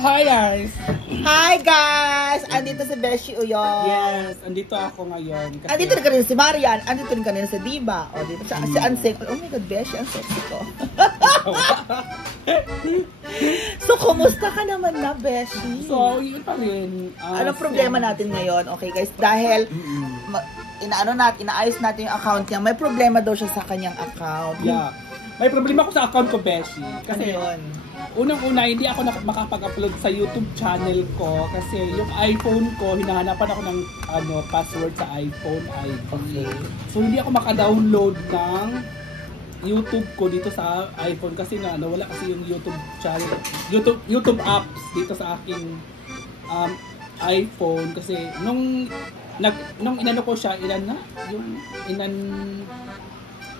Hi guys! Hi guys! Andito si Beshi Uyong. Yes, andito ako ngayon. Kasi... Andito rin kanina si Marian. Andito rin kanina si Diva. O, dito siya. Si Anseng. Oh my God, Beshi, ang sexy ko. So, kumusta ka naman na, Beshi? So, yun pa rin. Anong problema natin ngayon? Okay guys, dahil inaayos natin yung account niya. May problema daw siya sa kanyang account. Yeah. May problema ko sa account ko, Beshi. Kasi, unang-una, hindi ako makapag-upload sa YouTube channel ko kasi yung iPhone ko, hinahanapan ako ng password sa iPhone ID. Okay. So, hindi ako maka-download ng YouTube ko dito sa iPhone kasi wala kasi yung YouTube channel, YouTube apps dito sa aking iPhone kasi nung inano ko siya,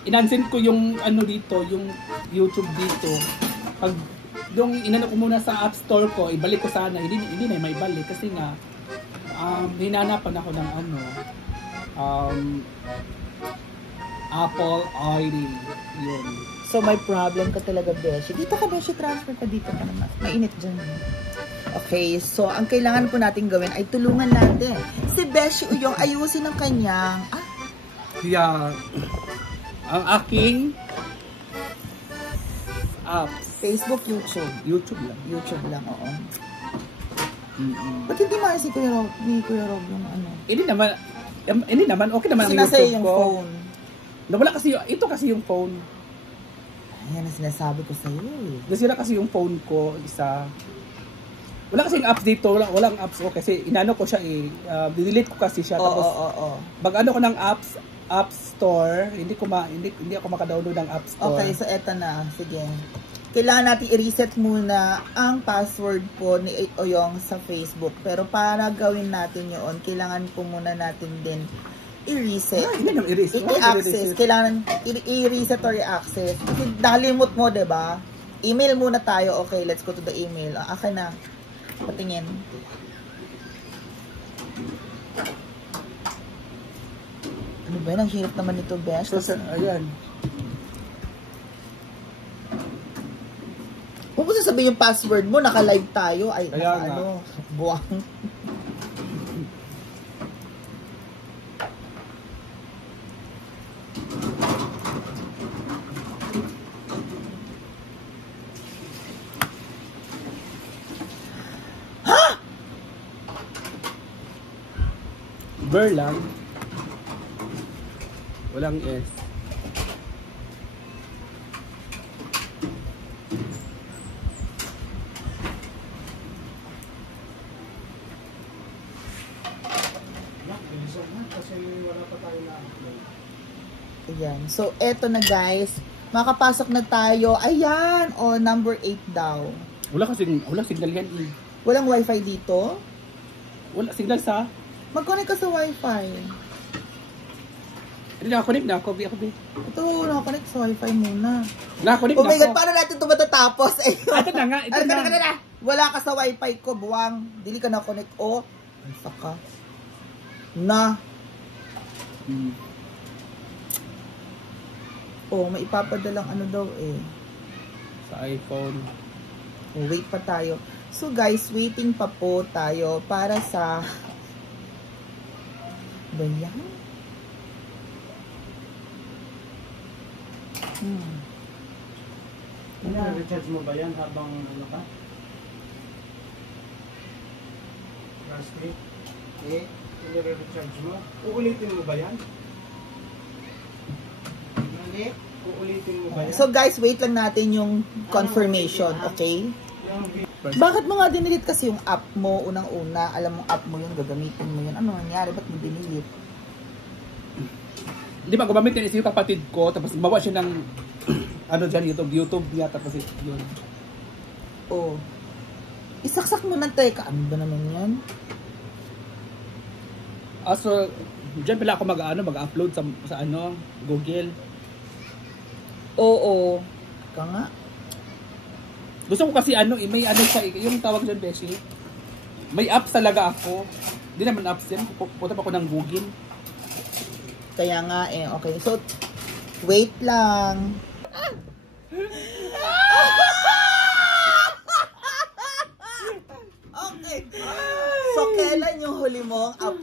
inansin ko yung dito, yung YouTube dito. Pag yung inano ko muna sa App Store ko, ibalik ko sana, hindi na may balik kasi nga hinanapan ako ng Apple ID. Yun. So, may problem ka talaga, Beshi. Dito ka, Beshi, transfer ka dito ka naman. Mainit dyan. Okay, so, ang kailangan po natin gawin ay tulungan natin si Beshi Uyong ayusin ang kanyang... Yeah. Ang aking apps. Facebook, YouTube. YouTube lang. YouTube lang, oo. Ba't hindi maayos ni Kuya Rob yung Hindi naman, okay naman ang sinasaya YouTube yung ko. phone. Nawala kasi, ito kasi yung phone. Ayan ang sinasabi ko sa'yo eh. Nasira kasi yung phone ko, isa. Wala kasi yung apps dito, walang apps ko kasi inano ko siya delete ko kasi siya. Tapos, pag ko ng App Store, hindi ako maka-download ng App Store. Okay, so eto na. Sige. Kailangan natin i-reset muna ang password po ni Uyong sa Facebook. Pero para gawin natin yun, kailangan po muna natin din i-reset. I-access. Kailangan i-reset or i-access. Kasi nalimot mo, diba? Email muna tayo. Okay, let's go to the email. Akin na. Patingin. Ano ba yun? Ang hirap naman nito, Besh. So, ayan. Kung mo sasabihin yung password mo, naka-live tayo. Ay, buwang. Berlang. Walang S. Ayan. So, eto na guys. Makapasok na tayo. Ayan. O, number 8 daw. Wala signal yan eh. Walang wifi dito? Wala signal sa... Mag-connect ka sa wifi. Hindi nakakonect na ako. Ito, nakakonect sa wifi muna. Nakakonect oh na ako. my God, paano natin ito matatapos? Ito na nga. Ito na. Wala ka sa wifi ko, buwang. Dili ka na-connect. Oh, ay saka. Na. Oh, may ipapadalang daw eh. Sa iPhone. Oh, wait pa tayo. So guys, waiting pa po tayo para sa... Ba yan? Recharge mo ba yan habang ka? Plastic? Eh, recharge mo? Uulitin mo ba yan? Hindi? Uulitin mo ba yan? So guys, wait lang natin yung confirmation, okay? Bakit mo nga dinilit kasi yung app mo unang-una? Alam mo app mo yun, gagamitin mo yun. Ano nangyari? Ba't mo dinilit? Hindi ba, gumamit din yung kapatid ko, tapos gumawa siya ng dyan, YouTube niya, tapos yun. Oh. Isaksak mo ng teka. Ano ba naman yan? So, dyan pala ako mag-upload sa Google. Oo. Ka nga. Gusto ko kasi may siya, yung tawag dyan, Beshi. May apps talaga ako. Hindi naman apps yan. Pupunta pa ako ng Google. Kaya nga okay. So, wait lang.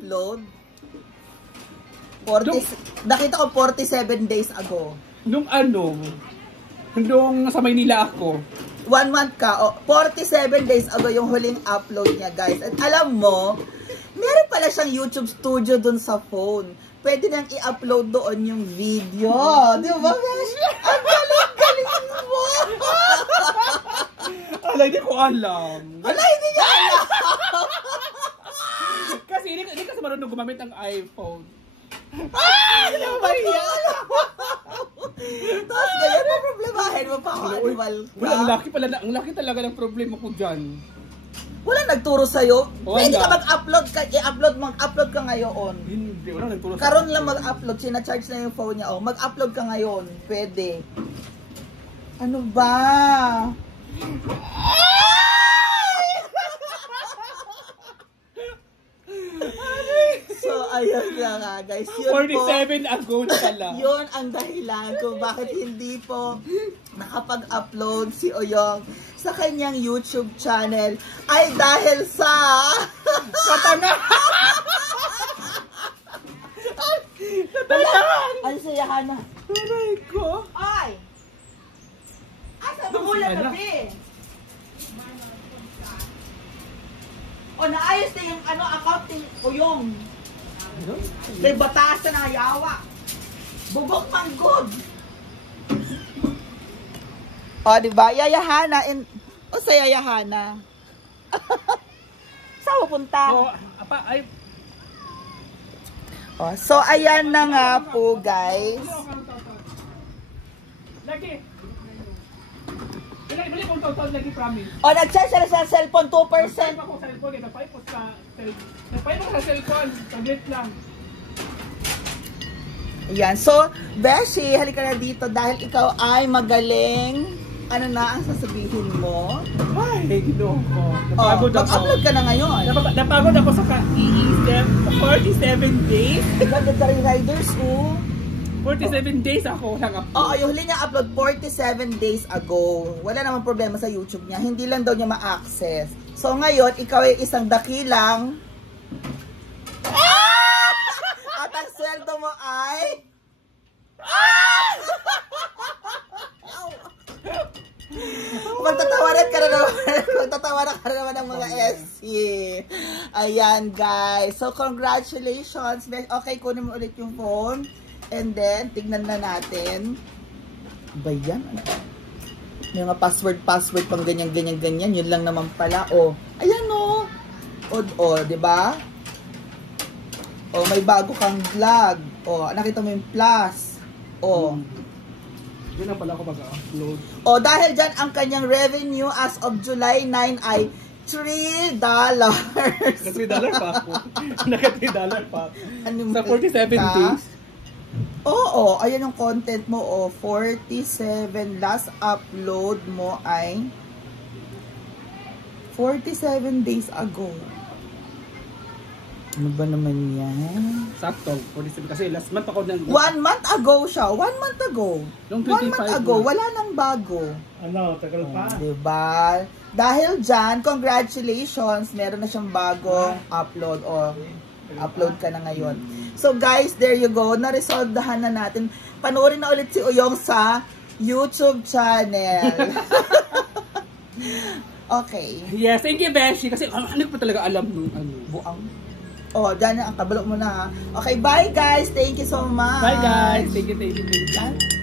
upload? Nakita ko 47 days ago. Nung sa Maynila ako. 1 month ka, 47 days ago yung huling upload niya, guys. At alam mo, meron pala siyang YouTube studio dun sa phone. Pwede nang i-upload doon yung video. Di ba, guys? Ang galing-galing mo! Ala, hindi ko alam. Ala, hindi niya alam! Kasi hindi kasi marunong gumamit ng iPhone. Ano ba yan? Tapos ganyan mo problemahin mo pa ako, animal ka. Wala, ang laki talaga ng problema ko dyan. Wala nagturo sa'yo? Pwede ka mag-upload ka ngayon. Hindi, wala nagturo sa'yo. Karon lang mag-upload, sinacharge na yung phone niya. Mag-upload ka ngayon, pwede. Ano ba? So, ayun nga guys. Yun 47 ago na pala. Yun ang dahilan kung bakit hindi po nakapag-upload si Oyong sa kanyang YouTube channel ay dahil sa Katanga! Ano siya, Hana? Aray ko! Ay! Asa magulat na, be? O, naayos na yung account ni Oyong. May batasan na hayawa. Bubok manggod. O, diba? Yayahana. O, sa Yayahana. Saan pupunta? O, so, ayan na nga po, guys. Lagi. Bili kong total lagi, promise. O, nag-charge na sa cellphone 2%. Nagpaip ako sa cellphone, nagpaip ako sa cellphone, tablet lang. Ayan, so, Beshi, halika na dito dahil ikaw ay magaling. Ano na ang sasabihin mo? Ay, ginoo ko. Napagod ako. Mag-upload ka na ngayon. Napagod ako sa 47 days. Ganda ka rin riders, 47 days ako nang-upload. Oo, yung huli niya upload 47 days ago. Wala namang problema sa YouTube niya. Hindi lang daw niya ma-access. So ngayon, ikaw ay isang dakilang at ang sweldo mo ay magtatawanan ka na naman ng mga SC. Ayan, guys. So, congratulations. Okay, kunin mo ulit yung phone. And then, tignan na natin. Ba yan? May mga password pang ganyan. Yun lang naman pala. O, ayan o. O, diba? O, may bago kang vlog. O, nakita mo yung plus. O. Yun na pala ako mag-upload. O, dahil dyan, ang kanyang revenue as of July 9 ay $3. Naka-$3 pa ako. Naka-$3 pa. Sa 47 days. Oo, ayan yung content mo, 47, last upload mo ay 47 days ago. Ano ba naman yan? Sakto, 47 kasi last month ako nang 1 month ago siya, 1 month ago. 1 month ago, wala nang bago. Ano, tagal pa. Diba? Dahil dyan, congratulations, meron na siyang bagong upload upload ka na ngayon. So guys, there you go. Na-resoldahan na natin. Panoorin na ulit si Oyong sa YouTube channel. Okay. Yes, thank you, Beshi. Kasi ano pa talaga alam nung buang. Oh, dyan ang kabalo mo na ha. Okay, bye guys. Thank you so much. Bye guys. Thank you.